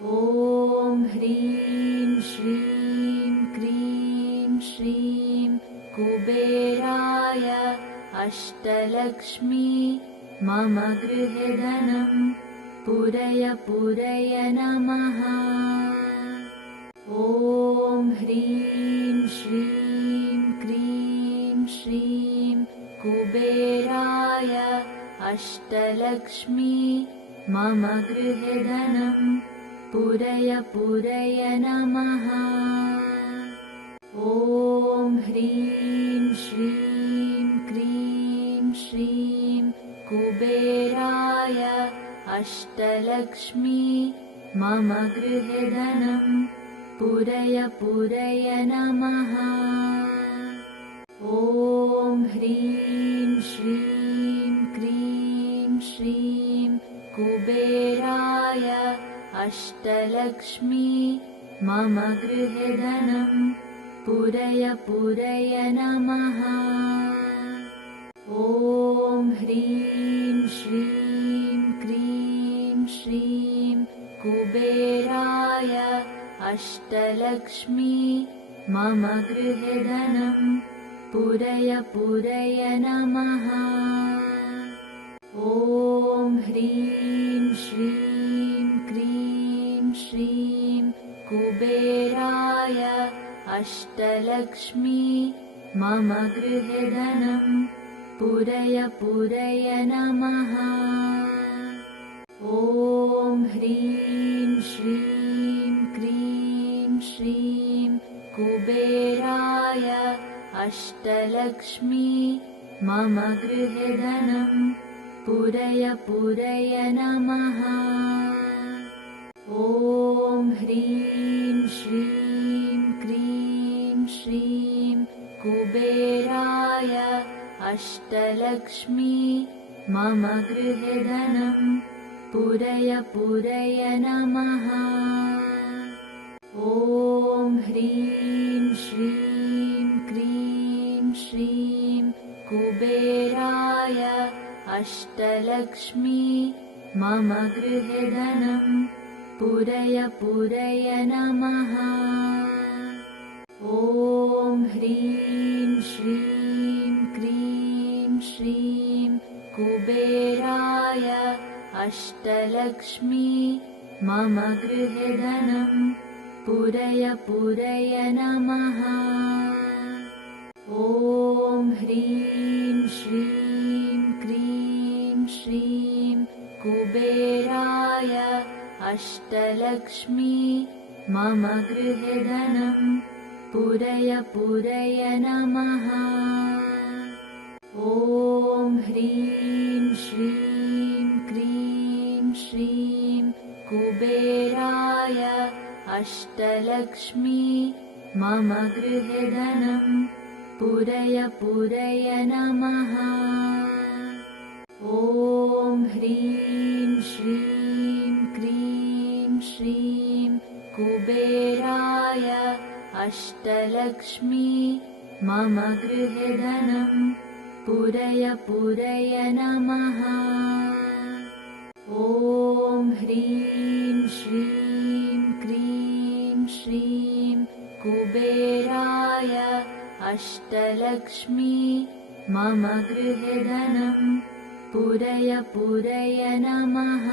ॐ ह्रीं श्रीं क्रीं श्रीं कुबेराय अष्टलक्ष्मी मम गृहे धनं पूरय पूरय नमः। ॐ ह्रीं श्रीं क्रीं श्रीं कुबेराय अष्टलक्ष्मी मम गृहे धनं पूरय पूरय नमः। ॐ ह्रीं श्रीं क्रीं श्रीं कुबेराय अष्टलक्ष्मी मम गृहे धनं पूरय पूरय नमः। ॐ ह्रीं श्रीं क्रीं श्रीं कुबेराय अष्टलक्ष्मी मम गृहे धनं पूरय पूरय नमः। ॐ ह्रीं श्रीं क्रीं श्रीं कुबेराय अष्टलक्ष्मी मम गृहे धनं पूरय पूरय नमः। ॐ ह्रीं श्रीं क्रीं श्रीं कुबेराय अष्टलक्ष्मी मम गृहे धनं पूरय पूरय नमः। ॐ ह्रीं श्रीं क्रीं श्रीं कुबेराय अष्टलक्ष्मी मम गृहे धनं पूरय पूरय नमः। ॐ ह्रीं श्रीं क्रीं श्रीं कुबेराय अष्टलक्ष्मी मम गृहे धनं पूरय पूरय नमः। ॐ ह्रीं श्रीं क्रीं श्रीं कुबेराय अष्टलक्ष्मी मम गृहे धनं पूरय पूरय नमः। ॐ ह्रीं श्रीं क्रीं श्रीं कुबेराय अष्टलक्ष्मी मम गृहे धनं पूरय पूरय नमः। ॐ ह्रीं श्रीं क्रीं श्रीं कुबेराय अष्टलक्ष्मी मम गृहे धनं पूरय पूरय नमः। ॐ ह्रीं श्रीं क्रीं श्रीं कुबेराय अष्टलक्ष्मी मम गृहे धनं पूरय पूरय नमः। ॐ ह्रीं श्रीं क्रीं श्रीं कुबेराय अष्टलक्ष्मी मम गृहे धनं पूरय पूरय नमः। ॐ ह्रीं श्रीं क्रीं श्रीं कुबेराय अष्टलक्ष्मी मम गृहे धनं पूरय पूरय नमः।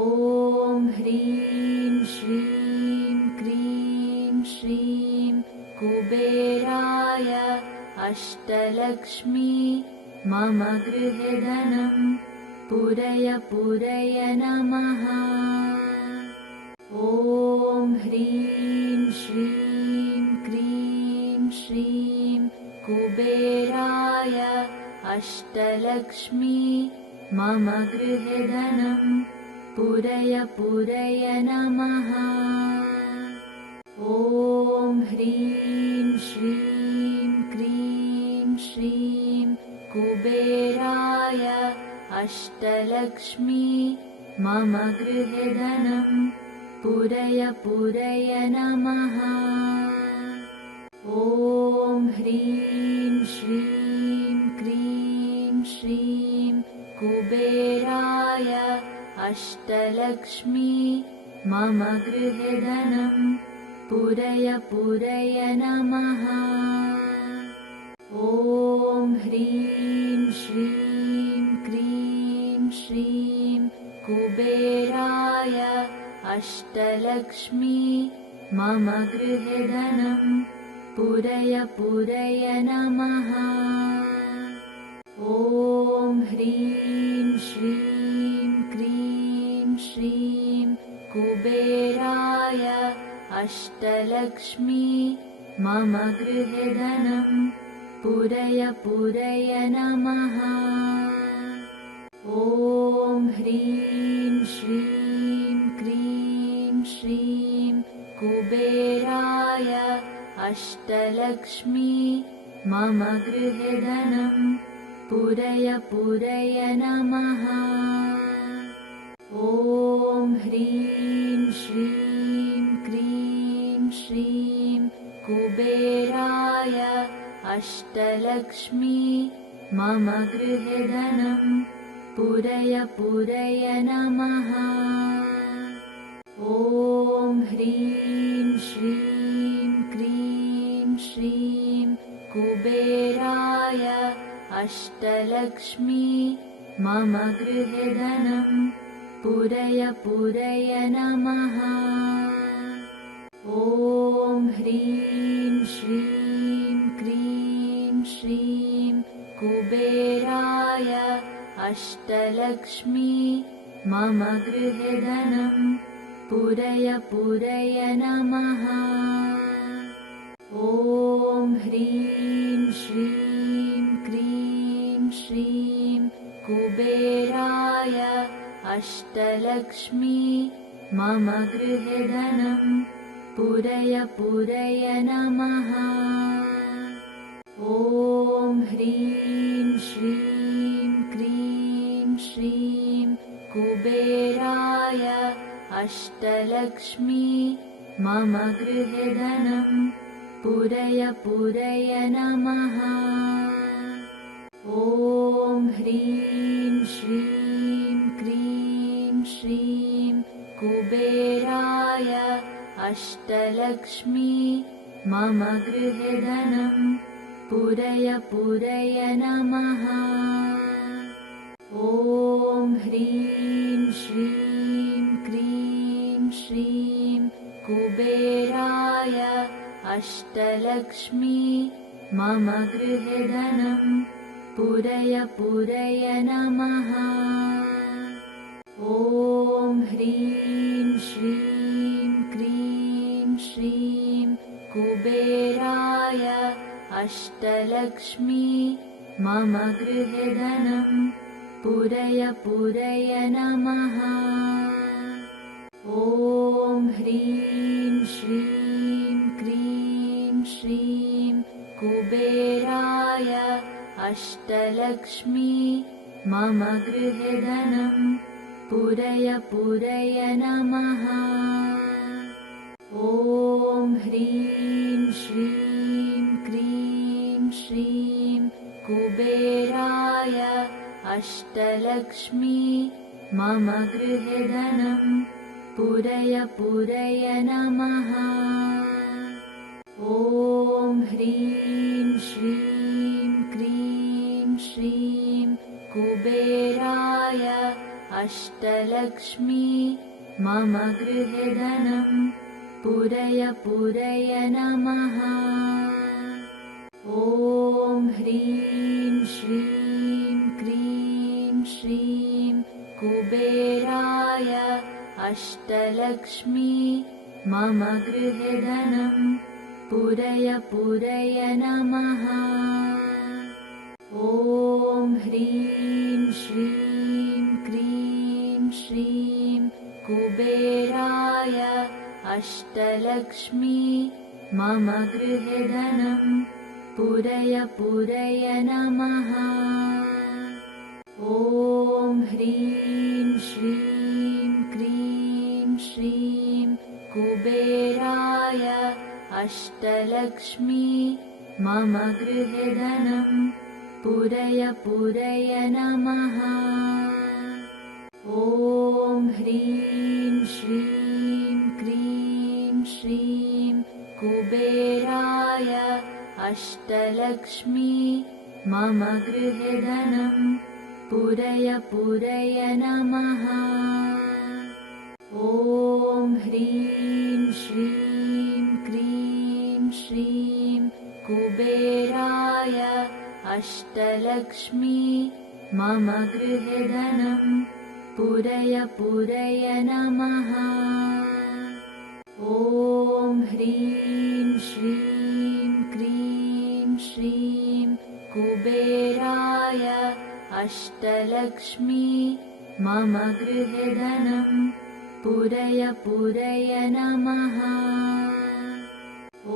ॐ ह्रीं श्रीं क्रीं श्रीं कुबेराय अष्टलक्ष्मी मम गृहे धनं पूरय पूरय नमः। ॐ ह्रीं श्रीं क्रीं श्रीं कुबेराय अष्टलक्ष्मी मम गृहे धनं पूरय पूरय नमः। ॐ ह्रीं श्रीं क्रीं श्रीं कुबेराय अष्टलक्ष्मी मम गृहे धनं पूरय पूरय नमः। ॐ ह्रीं श्रीं क्रीं श्रीं कुबेराय अष्टलक्ष्मी मम गृहे धनं पूरय पूरय नमः। ॐ ह्रीं श्रीं क्रीं श्रीं कुबेराय अष्टलक्ष्मी मम गृहे धनं पूरय पूरय नमः। ॐ ह्रीं श्रीं क्रीं श्रीं कुबेराय अष्टलक्ष्मी मम गृहे धनं पूरय पूरय नमः। ॐ ह्रीं श्रीं क्रीं श्रीं कुबेराय अष्टलक्ष्मी मम गृहे धनं पूरय पूरय नमः। ॐ ह्रीं श्रीं क्रीं श्रीं कुबेराय अष्टलक्ष्मी मम गृहे धनं पूरय पूरय नमः। ॐ ह्रीं श्रीं क्रीं श्रीं कुबेराय अष्टलक्ष्मी मम गृहे धनं पूरय पूरय नमः। ॐ ह्रीं श्रीं क्रीं श्रीं कुबेराय अष्टलक्ष्मी मम गृहे धनं पूरय पूरय नमः। ॐ ह्रीं श्रीं क्रीं श्रीं कुबेराय अष्टलक्ष्मी मम गृहे धनं पूरय पूरय नमः। ॐ ह्रीं श्रीं क्रीं श्रीं कुबेराय अष्टलक्ष्मी मम गृहे धनं पूरय पूरय नमः। ॐ ह्रीं श्रीं क्रीं श्रीं कुबेराय अष्टलक्ष्मी मम गृहे धनं पूरय पूरय नमः। ॐ ह्रीं श्रीं क्रीं श्रीं कुबेराय अष्टलक्ष्मी मम गृहे धनं पूरय पूरय नमः। ॐ ह्रीं श्रीं क्रीं श्रीं कुबेराय अष्टलक्ष्मी मम गृहे धनं पूरय पूरय नमः। ॐ ह्रीं श्रीं क्रीं श्रीं कुबेराय अष्टलक्ष्मी मम गृहे धनं पूरय पूरय नमः। ॐ ह्रीं श्रीं क्रीं श्रीं कुबेराय अष्टलक्ष्मी मम गृहे धनं पूरय पूरय नमः। ॐ ह्रीं श्रीं क्रीं श्रीं कुबेराय अष्टलक्ष्मी मम गृहे धनं पूरय पूरय नमः। ॐ ह्रीं श्रीं क्रीं श्रीं कुबेराय अष्टलक्ष्मी मम गृहे धनं पूरय पूरय नमः। ॐ ह्रीं श्रीं क्रीं श्रीं कुबेराय अष्टलक्ष्मी मम गृहे धनं पूरय पूरय नमः। ॐ ह्रीं श्रीं क्रीं श्रीं कुबेराय अष्टलक्ष्मी मम गृहे धनं पूरय पूरय नमः। ॐ ह्रीं श्रीं क्रीं श्रीं कुबेराय अष्टलक्ष्मी मम गृहे धनं पूरय पूरय नमः। ॐ ह्रीं श्रीं क्रीं श्रीं कुबेराय अष्टलक्ष्मी मम गृहे धनं पूरय पूरय नमः। ॐ ह्रीं श्रीं क्रीं श्रीं कुबेराय अष्टलक्ष्मी मम गृहे धनं पूरय पूरय नमः।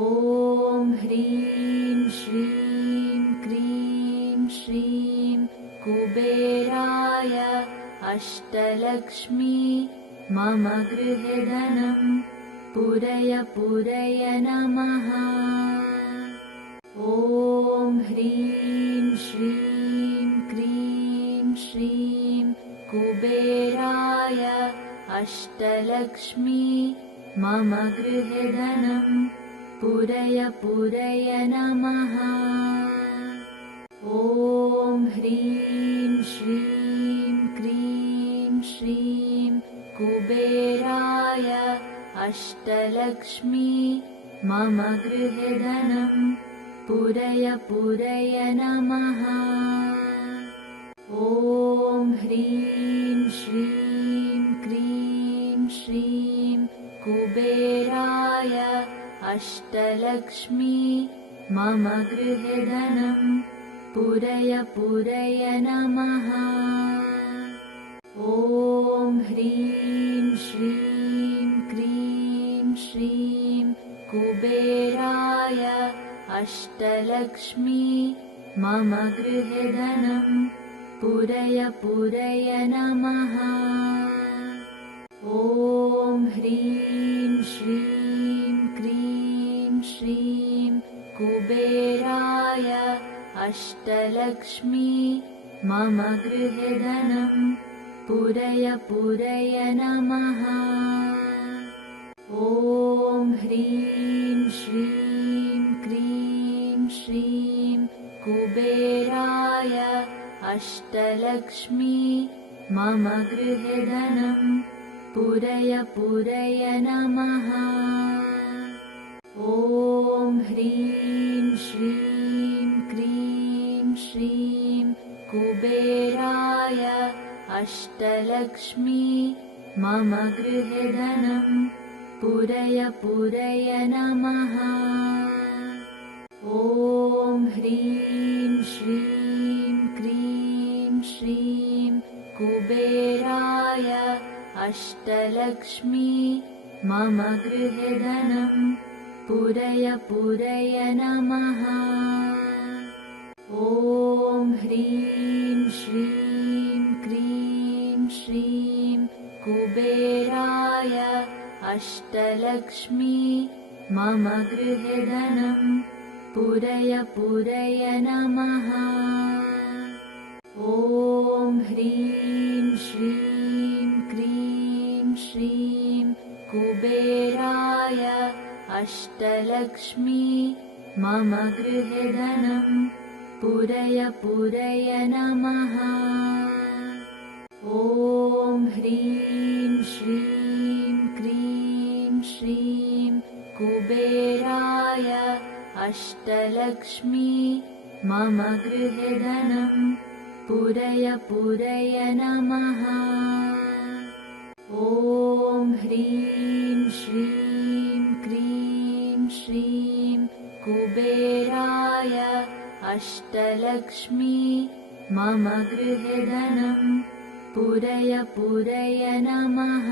ॐ ह्रीं श्रीं क्रीं श्रीं कुबेराय अष्टलक्ष्मी मम गृहे धनं पूरय पूरय नमः। ॐ ह्रीं श्रीं क्रीं श्रीं कुबेराय अष्टलक्ष्मी मम गृहे धनं पूरय पूरय नमः। ॐ ह्रीं श्रीं क्रीं श्रीं कुबेराय अष्टलक्ष्मी मम गृहे धनं पूरय पूरय नमः। ॐ ह्रीं श्रीं क्रीं श्रीं कुबेराय अष्टलक्ष्मी मम गृहे धनं पूरय पूरय नमः। ॐ ह्रीं श्रीं क्रीं श्रीं कुबेराय अष्टलक्ष्मी मम गृहे धनं पूरय पूरय नमः। ॐ ह्रीं श्रीं क्रीं श्रीं कुबेराय अष्टलक्ष्मी मम गृहे धनं पूरय पूरय नमः। ॐ ह्रीं श्रीं क्रीं श्रीं कुबेराय अष्टलक्ष्मी मम गृहे धनं पूरय पूरय नमः। ॐ ह्रीं श्रीं क्रीं श्रीं कुबेराय अष्टलक्ष्मी मम गृहे धनं पूरय पूरय नमः। ॐ ह्रीं श्रीं क्रीं श्रीं कुबेराय अष्टलक्ष्मी मम गृहे धनं पूरय पूरय नमः। ॐ ह्रीं श्रीं क्रीं श्रीं कुबेराय अष्टलक्ष्मी मम गृहे धनं पूरय पूरय नमः। ॐ ह्रीं श्रीं क्रीं श्रीं कुबेराय अष्टलक्ष्मी मम गृहे धनं पूरय पूरय नमः। ॐ ह्रीं श्रीं क्रीं श्रीं कुबेराय अष्टलक्ष्मी मम गृहे धनं पूरय पूरय नमः। ॐ ह्रीं श्रीं क्रीं श्रीं कुबेराय अष्टलक्ष्मी मम गृहे धनं पूरय पूरय नमः।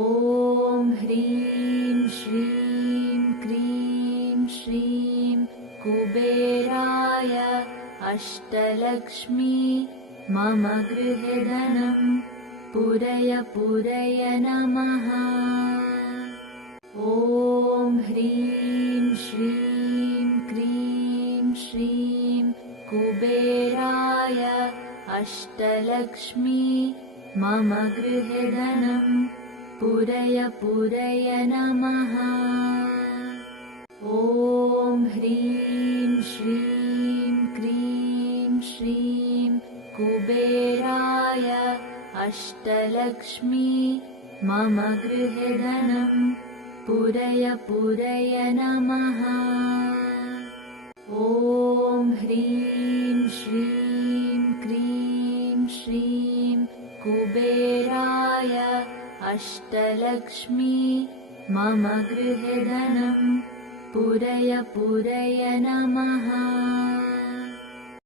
ॐ ह्रीं श्रीं क्रीं श्रीं कुबेराय अष्टलक्ष्मी मम गृहे धनं पूरय पूरय नमः। ॐ ह्रीं श्रीं क्रीं श्रीं कुबेराय अष्टलक्ष्मी मम गृहे धनं पूरय पूरय नमः। ॐ ह्रीं श्रीं क्रीं श्रीं कुबेराय अष्टलक्ष्मी मम गृहे धनं पूरय पूरय नमः। ॐ ह्रीं श्रीं क्रीं श्रीं कुबेराय अष्टलक्ष्मी मम गृहे धनं पूरय पूरय नमः।